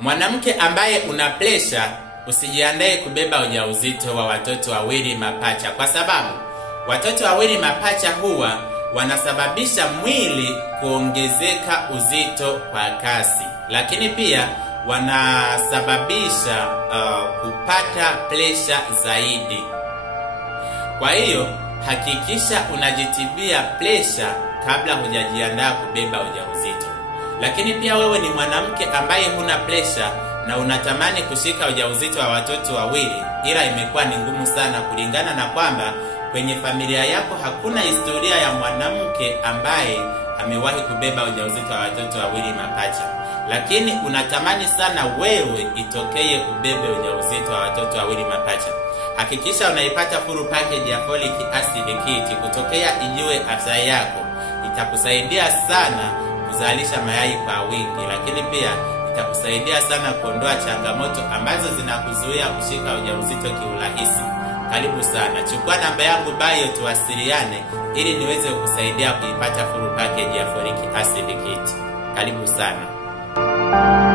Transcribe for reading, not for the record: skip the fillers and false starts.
Mwanamke ambaye una pressure, usijiandae kubeba ujauzito wa watoto wawili mapacha, kwa sababu watoto wawili mapacha huwa wanasababisha mwili kuongezeka uzito kwa kasi, lakini pia wanasababisha kupata pressure zaidi. Kwa hiyo hakikisha unajitibia pressure kabla hujajiandaa kubeba ujauzito. Lakini pia wewe ni mwanamke ambaye huna pressure na unatamani kushika ujauzito wa watoto wawili, ila imekuwa ni ngumu sana kulingana na kwamba kwenye familia yako hakuna historia ya mwanamke ambaye amewahi kubeba ujauzito wa watoto wawili mapacha, lakini unatamani sana wewe itokee ubebe ujauzito wa watoto wawili mapacha. Hakikisha unaipata full package ya folic acid kit kutokea Ijue Afya Yako. Itakusaidia sana kuzalisha mayai kwa wingi, lakini pia itakusaidia sana kuondoa changamoto ambazo zinakuzuia kushika ujauzito kiurahisi. Karibu sana. Chukua namba yangu bio tuwasiliane ili niweze kukusaidia kuipata full package ya folic acid kit. Karibu sana.